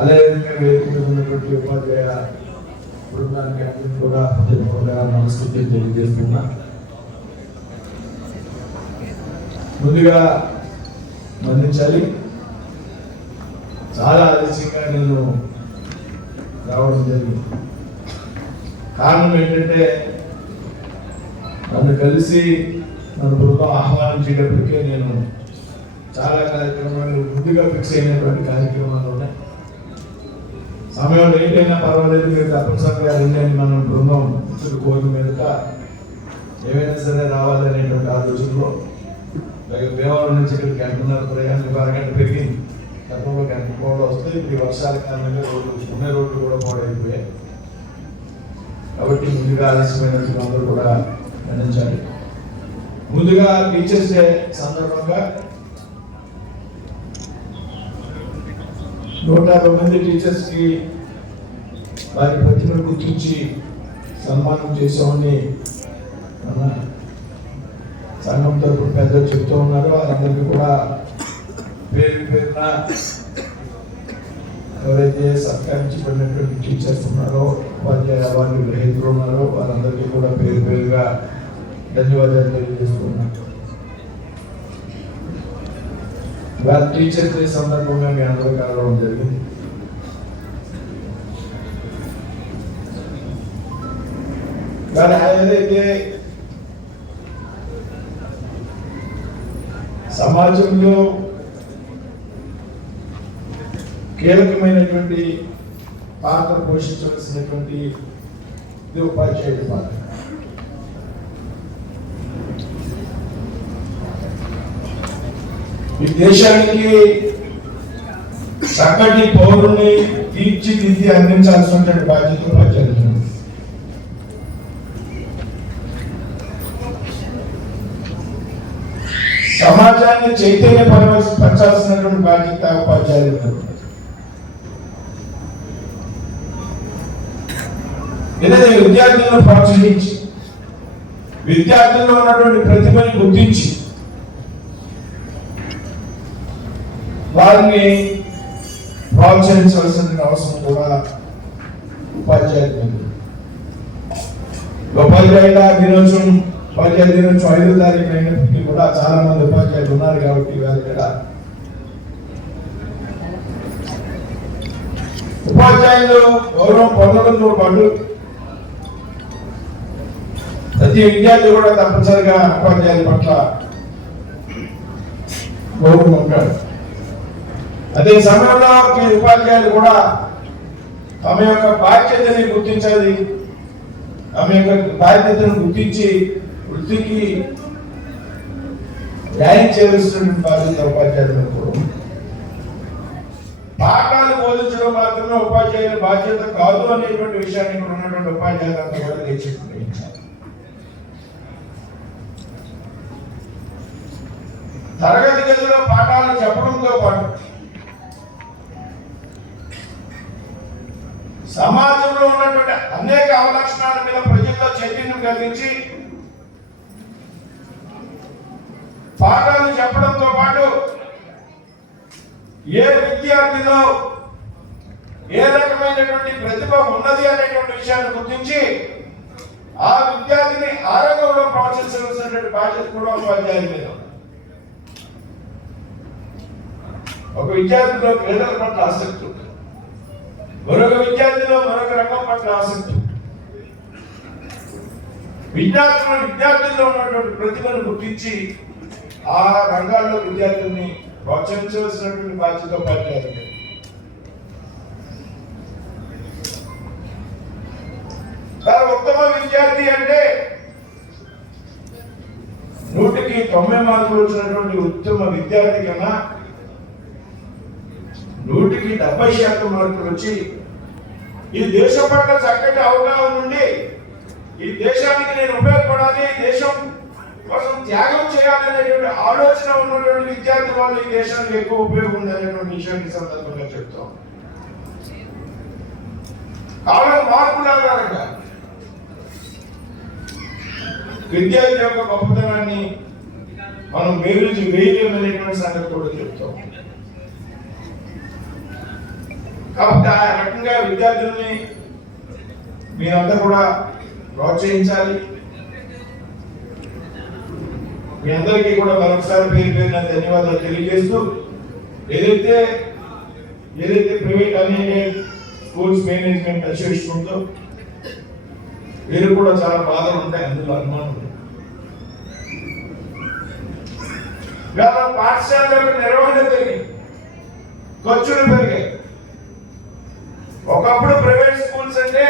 అదేవిధంగా వేదిక ఉన్నటువంటి ఉపాధ్యాయ బృందానికి అందరికీ కూడా హృదయపూర్వక నమస్కృతి తెలియజేస్తున్నా. ముందుగా మన్నించాలి. చాలా ఆలస్యంగా నేను రావడం జరిగింది. కారణం ఏంటంటే నన్ను కలిసి నన్ను బృందం ఆహ్వానించేటప్పటికే నేను చాలా కార్యక్రమాలు ముందుగా ఫిక్స్ అయినటువంటి కార్యక్రమాలు ఉన్నాయి సమయం లేట్ అయినా పర్వాలేదు మీరు తప్పనిసరిగా రండి మనం బృందం ఇతరు కోరిక మీదట. ఏమైనా సరే రావాలనేటువంటి ఆలోచనలో భీమవరం నుంచి ఇక్కడ గంటన్నర ప్రయాణం అరగంట పెరిగింది. తక్కువ గంట కూడా వస్తే ఇప్పుడు ఈ వర్షాల కారణంగా రోడ్లు ఉన్న రోడ్లు కూడా పాడైపోయాయి. కాబట్టి ముందుగా ఆలస్యమైనటువంటి అందరూ కూడా గమనించాలి ముందుగా టీచర్స్ డే సందర్భంగా నూట యాభై మంది టీచర్స్కి వారి ప్రతిభను గుర్తించి సన్మానం చేసామని మన సంఘం తరపు పెద్దలు చెప్తూ ఉన్నారు. వారందరికీ కూడా పేరు పేరున ఎవరైతే సత్కరించబడినటువంటి టీచర్స్ ఉన్నారో ఉపాధ్యాయ అవార్డు గ్రహీతలు ఉన్నారో వారందరికీ కూడా పేరు పేరుగా ధన్యవాదాలు తెలియజేస్తున్నాను ఇవాళ టీచర్ డే సందర్భంగా మీ అందరూ కలవడం జరిగింది కానీ ఏదైతే సమాజంలో కీలకమైనటువంటి పాత్ర పోషించవలసినటువంటి ఇది ఉపాధ్యాయుడి పాత్ర. ఈ దేశానికి చక్కటి పౌరుని తీర్చిదిద్ది అందించాల్సినటువంటి బాధ్యత ప్రజలు సమాజాన్ని చైతన్య పరచాల్సినటువంటి బాధ్యత ఉపాధ్యాయులు ఏదైతే విద్యార్థులను ప్రోత్సహించి విద్యార్థుల్లో ఉన్నటువంటి ప్రతిభని గుర్తించి వారిని ప్రోత్సహించవలసిన అవసరం కూడా ఉపాధ్యాయులు ఉపాధ్యాయుల దినోత్సవం ఉపాధ్యాయ దినోత్సవం ఐదో తారీఖు అయినప్పటికీ కూడా చాలా మంది ఉపాధ్యాయులు ఉన్నారు కాబట్టి వారి ఇక్కడ. ఉపాధ్యాయులు గౌరవం పొందడంతో పాటు ప్రతి విద్యార్థి కూడా తప్పనిసరిగా ఉపాధ్యాయుల పట్ల గౌరవం ఉంటాడు. అదే సమయంలో మీ ఉపాధ్యాయులు కూడా తమ యొక్క బాధ్యతని గుర్తించాలి. తమ యొక్క బాధ్యతను గుర్తించి వృత్తికి న్యాయం చేయవలసినటువంటి బాధ్యత ఉపాధ్యాయులకు పాఠాలు బోధించడం మాత్రమే ఉపాధ్యాయుల బాధ్యత కాదు అనేటువంటి విషయాన్ని ఇక్కడ ఉన్నటువంటి ఉపాధ్యాయులు కూడా లేచి తరగతి గదిలో పాఠాలు చెప్పడంతో పాటు సమాజంలో ఉన్నటువంటి అనేక అవలక్షణాల మీద ప్రజల్లో చైతన్యం కలిగించి పాఠాలు చెప్పడంతో పాటు ఏ విద్యార్థిలో ఏ రకమైనటువంటి ప్రతిభ ఉన్నది అనేటువంటి విషయాన్ని గుర్తించి ఆ విద్యార్థిని ఆరోగ్యంలో ప్రోత్సహించవలసినటువంటి బాధ్యత కూడా ఉపాధ్యాయుల మీద ఒక విద్యార్థిలో క్రీడల పట్ల ఆసక్తి ఉంటుంది. మరొక విద్యార్థిలో మరొక రంగం పట్ల ఆసక్తి. విద్యార్థులు విద్యార్థుల్లో ఉన్నటువంటి ప్రతిభను గుర్తించి ఆ రంగాల్లో విద్యార్థుల్ని ప్రోత్సహించవలసినటువంటి బాధ్యత ఉపాధ్యాయులు ఉత్తమ విద్యార్థి అంటే నూటికి తొంభై మార్కులు వచ్చినటువంటి ఉత్తమ విద్యార్థి కన్నా నూటికి డెబ్బై శాతం మార్కులు వచ్చి ఈ దేశం పట్ల చక్కటి అవగాహన ఉండి ఈ దేశానికి నేను ఉపయోగపడాలి ఈ దేశం కోసం త్యాగం చేయాలనేటువంటి ఆలోచన ఉన్నటువంటి విద్యార్థి వాళ్ళు ఈ దేశానికి ఎక్కువ ఉపయోగం ఉందనేటువంటి విషయాన్ని సందర్భంగా చెప్తాం. కాలం మార్పులు ఆధారంగా విద్యార్థి యొక్క గొప్పతనాన్ని మనం వేరు వేయలేమనేటువంటి సంగతి కూడా చెప్తాం. కాబట్టి ఆ రకంగా విద్యార్థుల్ని మీరంతా కూడా ప్రోత్సహించాలి. మీ అందరికీ కూడా మరొకసారి పేరు పేరున ధన్యవాదాలు తెలియజేస్తూ ఏదైతే ఏదైతే private unaided schools management association ఉందో వీరు కూడా చాలా బాధలు ఉంటాయి అందులో అనుమానం పాఠశాల నిర్వహణ పెరిగి ఖర్చులు పెరిగాయి. ఒకప్పుడు ప్రైవేట్ స్కూల్స్ అంటే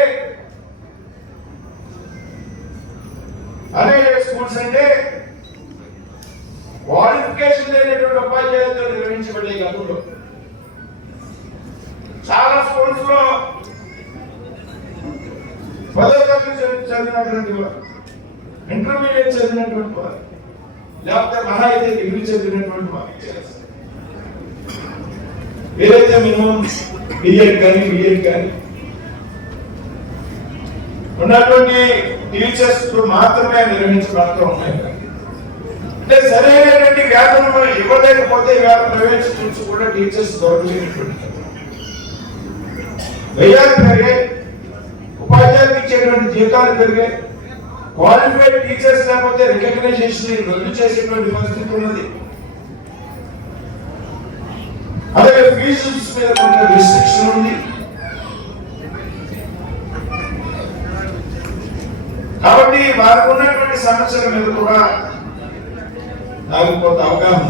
అనేక స్కూల్స్ అంటే క్వాలిఫికేషన్ లేనటువంటి ఉపాధ్యాయులతో నిర్వహించబడే గతంలో చాలా స్కూల్స్లో పదో తరగతి చదివి- చదివినటువంటి వారు ఇంటర్మీడియట్ చదివినటువంటి వారు లేకపోతే మహా అయితే డిగ్రీ చదివినటువంటి వారు. ఏదైతే మినిమం బియ్యం కానీ బియ్యం కానీ. ఉన్నటువంటి టీచర్స్ మాత్రమే నిర్వహించబడుతూ ఉన్నాయి. అంటే సరైనటువంటి వేతనం ఇవ్వలేకపోతే ఇవాళ ప్రైవేట్ స్కూల్స్ కూడా టీచర్స్ దొరకలేనటువంటి వ్యయాలు పెరిగాయి ఉపాధ్యాయులకు ఇచ్చేటువంటి జీతాలు పెరిగాయి క్వాలిఫైడ్ టీచర్స్ లేకపోతే రికగ్నైజేషన్ రద్దు చేసేటువంటి పరిస్థితి ఉన్నది. అలాగే ఫీజు మీద కొంత రిస్ట్రిక్షన్ ఉంది. కాబట్టి వారికి ఉన్నటువంటి సమస్యల మీద కూడా నాకు కొంత అవగాహన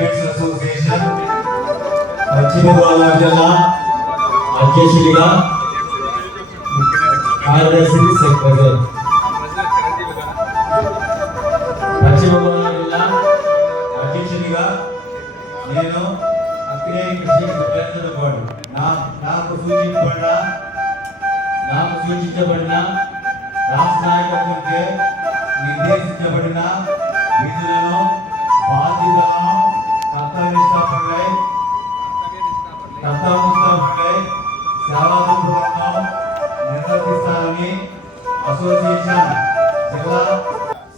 డెలిగేట్స్ అసోసియేషన్ పశ్చిమ గోదావరి జిల్లా అధ్యక్షుడిగా కార్యదర్శి సెక్రటరీ. పశ్చిమ గోదావరి జిల్లా అధ్యక్షుడిగా నేను అక్రే కృషి ప్రయత్నపడు నా నాకు సూచించబడిన నాకు సూచించబడిన రాష్ట్ర నాయకత్వంచే నిర్దేశించబడిన విధులను సేవాదూరంగా నిర్వర్తిస్తానని అసోసియేషన్ జిల్లా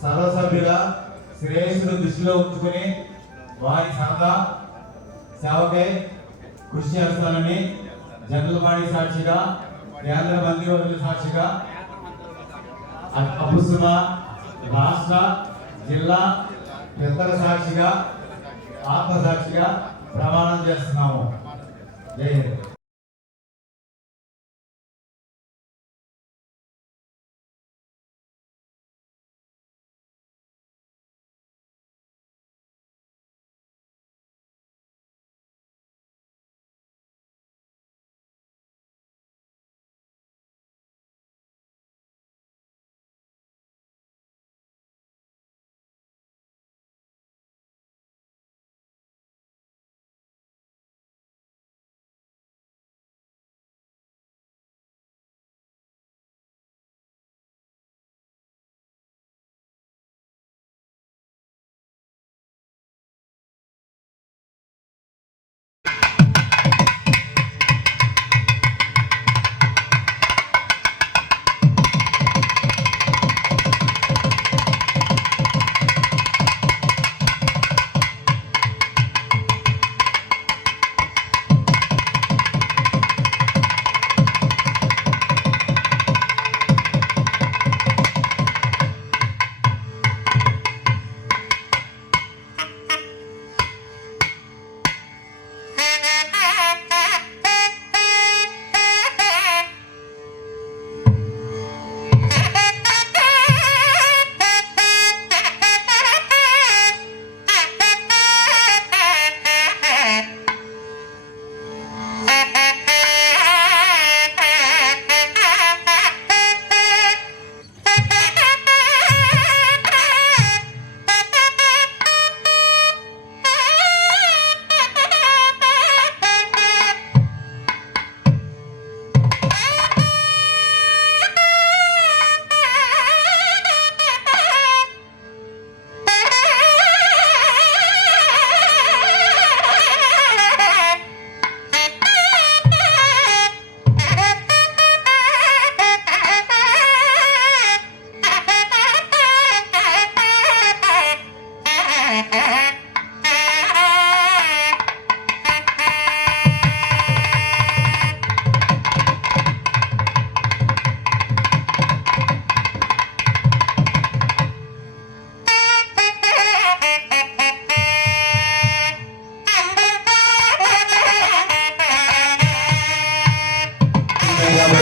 సర్వసభ్యుల శ్రేయస్సును దృష్టిలో ఉంచుకుని వారి సరదా సేవకై కృషి చేస్తానని జనరల్ బాడీ సాక్షిగా కేంద్ర మంత్రివర్గ సాక్షిగా అపుసుమ రాష్ట్ర జిల్లా పెద్దల సాక్షిగా ఆత్మ సాక్షిగా ప్రమాణం చేస్తున్నాము. జై హింద్.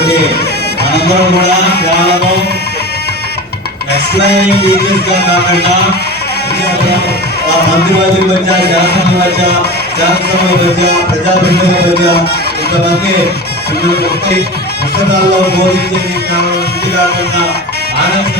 కాబట్టి మనందరం కూడా కేవలం ఎక్స్ప్లైన్ టీచర్స్ గా కాకుండా ఆ మంత్రివర్గం మధ్య శాసనం మధ్య శాసనసభ మధ్య ప్రజాప్రతినిధుల మధ్య ఇంతమంది పిల్లలు ఒకటి పుస్తకాల్లో బోధించేది కేవలం ఇది కాకుండా ఆనంద